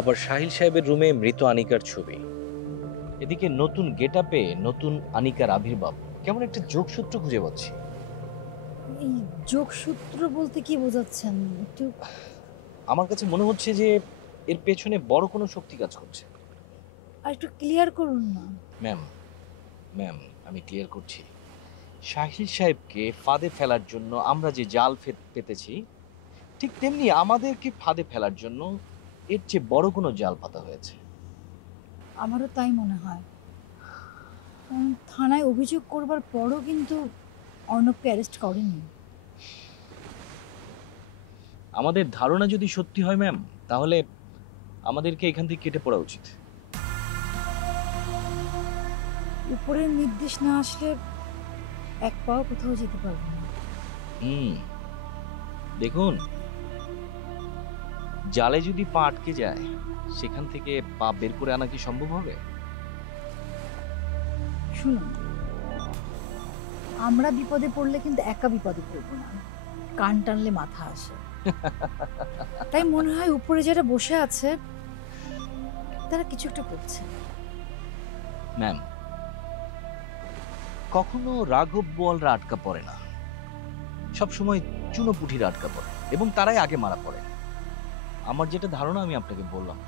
আবার সাহিল সাহেবের রুমে মৃত আনিকার ছবি, এদিকে নতুন গেটআপে নতুন আনিকার আবির্ভাব। কেমন একটা যোগসূত্র খুঁজে পাচ্ছি। এই যোগসূত্র বলতে কি বোঝাচ্ছেন একটু? আমার কাছে মনে হচ্ছে যে এর পেছনে বড় কোনো শক্তি কাজ করছে। আর একটু ক্লিয়ার করুন না। ম্যাম, ম্যাম, আমি ক্লিয়ার করছি। সাহিল সাহেবকে ফাঁদে ফেলার জন্য আমরা যে জাল পেতেছি, ঠিক তেমনি আমাদেরকে ফাঁদে ফেলার জন্য এর চেয়ে বড় কোনো জাল পাতা হয়েছে। আমারও তাই মনে হয়। থানায় অভিযোগ করবার পরও কিন্তু অর্ণবকে অ্যারেস্ট করেনি। আমাদের ধারণা যদি সত্যি হয় ম্যাম, তাহলে আমাদেরকে এখান থেকে কেটে পড়া উচিত। উপরের নির্দেশ না আসলে এক পাও কোথাও যেতে পারবো না। হুম, দেখুন, জালে যদি পা আটকে যায়, সেখান থেকে পা বের করে আনা কি সম্ভব হবে? শুনুন, আমরা বিপদে পড়লে কিন্তু একা বিপদে পড়বো না, কান টানলে মাথা আসে। তাই মনে হয় উপরে যারা বসে আছে তারা কিছু একটা করছে। ম্যাম, কখনো রাঘব বোয়ালরা আটকা পড়ে না, সবসময় চুনোপুঠিরা আটকা পড়ে, এবং তারাই আগে মারা পড়ে। আমার যেটা ধারণা আমি আপনাকে বললাম,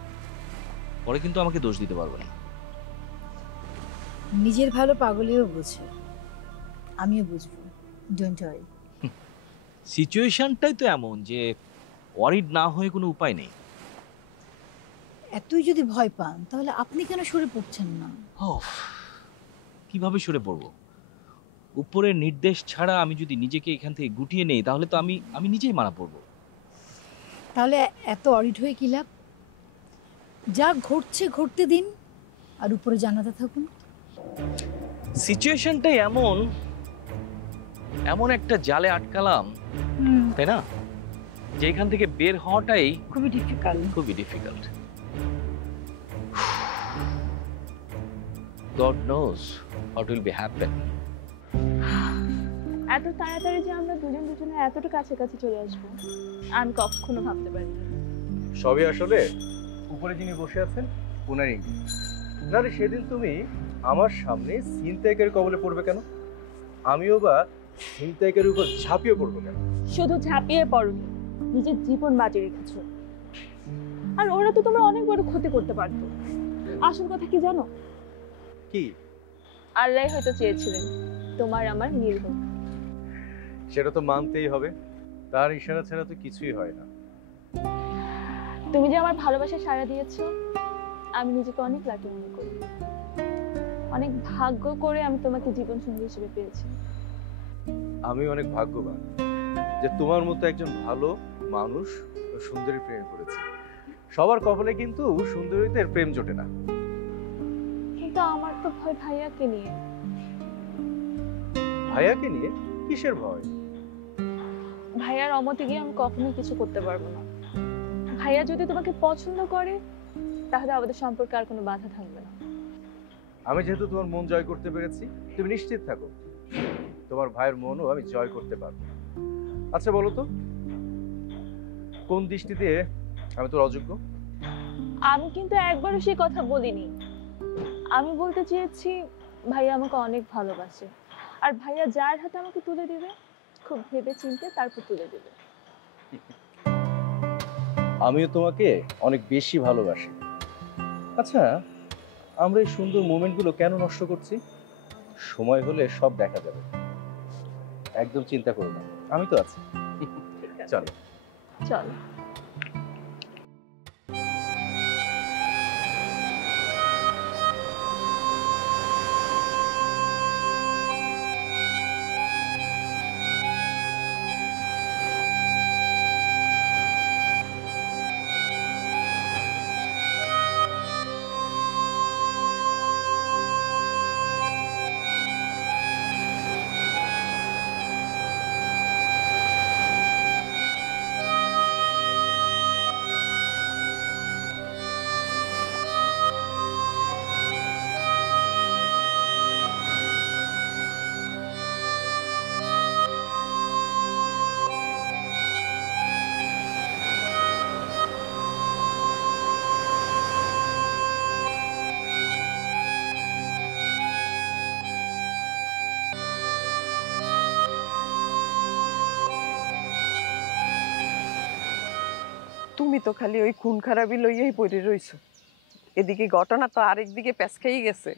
পরে কিন্তু আমাকে দোষ দিতে পারবে না। নিজের ভালো পাগলেও বোঝে, আমিও বুঝবো, ডোন্ট ওয়ারি। সিচুয়েশনটাই তো এমন যে ওয়ারিড না হয়ে কোনো উপায় নেই। এতই যদি ভয় পান তাহলে আপনি কেন সরে পড়ছেন না? ওফ, কিভাবে সরে পড়বো? উপরের নির্দেশ ছাড়া আমি যদি নিজেকে এখান থেকে গুটিয়ে নেই, তাহলে তো আমি আমি নিজেই মারা পড়বো। তাহলে এত অরিড হয়ে কি লাভ? যা ঘটছে ঘটতে দিন, আর উপরে জানাতে থাকুন। সিচুয়েশনটাই এমন, এমন একটা জালে আটকালাম, তাই না, যে এখান থেকে বের হওয়াটাই খুবই ডিফিকাল্ট। খুবই difficult. God knows what will be happen. এত তাড়াতাড়ি যে আমরা দুজনের এতটা কাছাকাছি চলে আসবো আমি কখনো ভাবতে পারিনি। সবই আসলে উপরে যিনি বসে আছেন ওনার ইঙ্গিত। নাহলে সেদিন তুমি আমার সামনে ছিনতাইকারীর কবলে পড়বে কেন? আমিও বা ছিনতাইকারীর উপর ঝাঁপিয়ে পড়বো কেন? শুধু ঝাঁপিয়ে পড়নি, নিজের জীবন বাঁচিয়ে রেখেছো। আর ওরা তো তোমার অনেক বড় ক্ষতি করতে পারতো। আসল কথা কি জানো? কি? আল্লাহ হয়তো চেয়েছিলেন তোমার আমার মিল হোক। সেটা তো মানতেই হবে, তার ইশারা ছাড়া তো কিছুই হয় না। তুমি যে আমার ভালোবাসা সাড়া দিয়েছো, আমি নিজেকে অনেক লাকি মনে করি। অনেক ভাগ্য করে আমি তোমাকে জীবন সঙ্গী হিসেবে পেয়েছি। আমি অনেক ভাগ্যবান যে তোমার মতো একজন ভালো মানুষ ও সুন্দরী প্রেম করেছে। সবার কপালে কিন্তু সুন্দরীদের প্রেম জোটে না। কিন্তু আমার তো ভয় ভাইয়াকে নিয়ে। ভাইয়াকে নিয়ে? কিসের ভয়? ভাইয়ার অমতে গিয়ে আমি কখনোই কিছু করতে পারবো না। ভাইয়া যদি তোমাকে পছন্দ করে, তাহলে আমাদের সম্পর্কে আর কোনো বাধা থাকবে না। আমি যেহেতু তোমার মন জয় করতে পেরেছি, তুমি নিশ্চিত থাকো তোমার ভাইয়ের মনও আমি জয় করতে পারবো। আচ্ছা বলো তো, কোন দৃষ্টি দিয়ে আমি তোর অযোগ্য? আমি কিন্তু একবারও সে কথা বলিনি। আমি বলতে চেয়েছি ভাইয়া আমাকে অনেক ভালোবাসে, আর ভাইয়া যার হাতে আমাকে তুলে দিবে, খুব ভেবে চিন্তে তারপর তুলে দিবে। আমিও তোমাকে অনেক বেশি ভালোবাসি। আচ্ছা, আমরা এই সুন্দর মোমেন্টগুলো কেন নষ্ট করছি? সময় হলে সব দেখা যাবে, একদম চিন্তা করো না, আমি তো আছি। চলো। চলো। তুমি তো খালি ওই খুন খারাপি লইয়াই পড়ে রইছো, এদিকে ঘটনা তো আরেকদিকে প্যাঁচ খেয়ে গেছে।